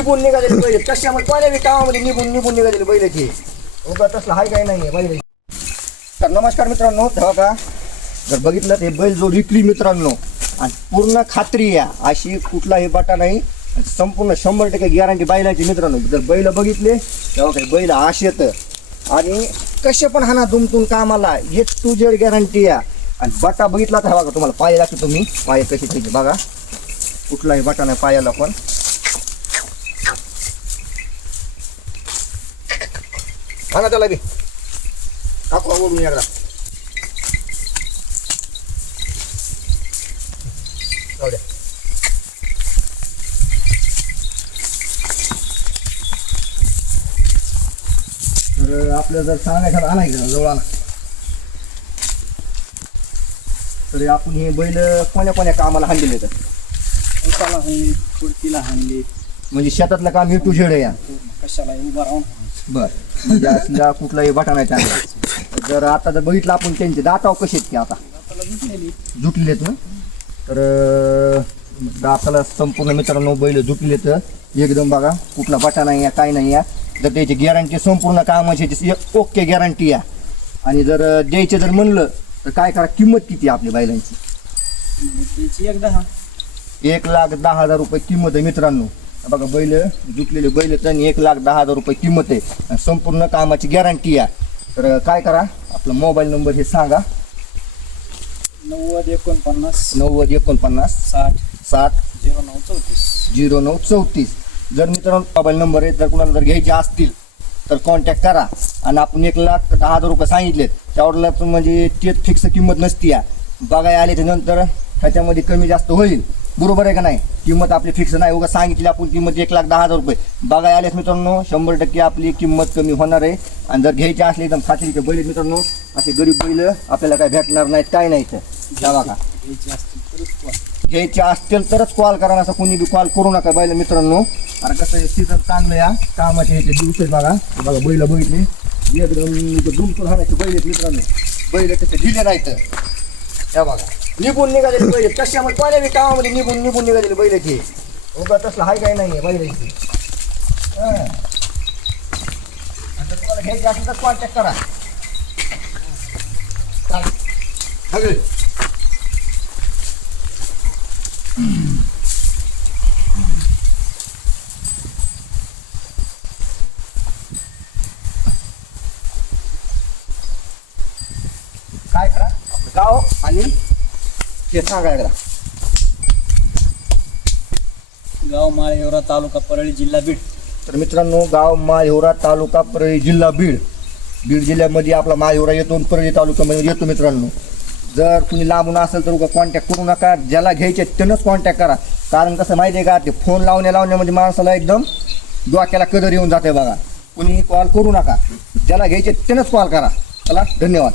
निघून निघालेले बैल कशामध्ये कोण्या कामामध्ये निघून निघून निघालेले बैलाची उगा तसला हाय काय नाही बैल तर नमस्कार मित्रांनो तेव्हा का जर बघितलं ते बैल जो विकली मित्रांनो. आणि पूर्ण खात्री आहे अशी कुठलाही बाटा नाही. आणि संपूर्ण शंभर टक्के गॅरंटी बैलाची मित्रांनो. जर बैल बघितले तेव्हा काही बैल आश येतं आणि कसे पण हाना दुमतून कामाला एक टू जेड गॅरंटी आहे आणि बटा बघितला तर बघा तुम्हाला पाय लागतो तुम्ही. पाय कशी त्याची बघा. कुठलाही बटा नाही पायाला पण. हा ना त्याला बी टाकू आवडून एकदा. जाऊ द्या तर आपलं जर सांगायचं आणायचं जवळ आणा. तरी आपण हे बैल कोण्या कोण्या कामाला हाणलेले तर उसाला हाणली? खुर्चीला हाणली? म्हणजे शेतातलं काम हे टू झेड आहे या. कशाला? उभा राहून. बर. म्हणजे असला कुठलाही बटा नाही चांगला जर आता जर बघितलं आपण त्यांचे दाताव कसे आहेत की आता. ना? तर दाताला संपूर्ण मित्रांनो बैल जुटलेत एकदम बघा कुठला बटा नाही आहे काय नाही आहे जर त्याची गॅरंटी संपूर्ण कामाची ओके गॅरंटी आहे आणि जर द्यायचे जर म्हणलं तर काय करा किंमत किती आहे आपल्या बैलांची? एक दहा. एक लाख दहा हजार रुपये किंमत आहे मित्रांनो. बघा बैल जुटलेले बैल आणि एक लाख दहा हजार रुपये किंमत आहे. आणि संपूर्ण कामाची गॅरंटी आहे. तर काय करा आपला मोबाईल नंबर हे सांगा. नव्वद एकोणपन्नास नव्वद एकोणपन्नास साठ साठ झिरो नऊ चौतीस. झिरो नऊ चौतीस. जर मित्रांनो मोबाईल नंबर आहे जर कुणाला जर घ्यायचे असतील तर कॉन्टॅक्ट करा. आणि आपण एक लाख दहा हजार रुपये सांगितलेत. त्यावरला म्हणजे ते फिक्स किंमत नसती या बघायला आले नंतर त्याच्यामध्ये कमी जास्त होईल. बरोबर आहे का नाही? किंमत आपली फिक्स नाही. उगा सांगितली आपण किंमत एक लाख दहा हजार रुपये. बघाय आलेच मित्रांनो शंभर टक्के आपली किंमत कमी होणार आहे. आणि जर घ्यायची असली एकदम खात्रीचे बैल मित्रांनो. असे गरीब बैल आपल्याला काय भेटणार नाहीत काय नाही तर त्या बघा घ्यायची असतील तरच कॉल घ्यायचे असतील तरच कॉल करा असं कोणी बी कॉल करू नका बैल मित्रांनो. अरे कसं सीझन चांगलं या कामाचे ह्याचे दिवस आहेत बघा. बघा बैल बघितले. एकदम दुमकून हाणायचे बैल आहेत मित्रांनो. बैल त्याचे दिले नाहीत. त्या बघा. निघून निघालेले बैल. कशामध्ये कोण्या बी कामामध्ये निघून निघून निघालेले बैलाची उगा तसलं हाय काय नाही बैलाची हां. तुम्हाला घ्यायचे असेल तर कॉन्टॅक्ट करा चालेल. काय करा गाव आणि ते सांगा एकदा गाव माळेवरा तालुका परळी जिल्हा बीड. तर मित्रांनो गाव माहिवरा तालुका परळी जिल्हा बीड. बीड जिल्ह्यामध्ये आपला माहिवरा येतो आणि परळी तालुक्यामध्ये येतो मित्रांनो. जर कुणी लांबून असेल तर कॉन्टॅक्ट करू नका. ज्याला घ्यायचे त्यानंच कॉन्टॅक्ट करा. कारण कसं माहिती आहे का ते फोन लावण्या लावण्यामध्ये माणसाला एकदम डोक्याला कदर येऊन जाते बघा. कुणी कॉल करू नका. ज्याला घ्यायचे त्यानंच कॉल करा. चला धन्यवाद.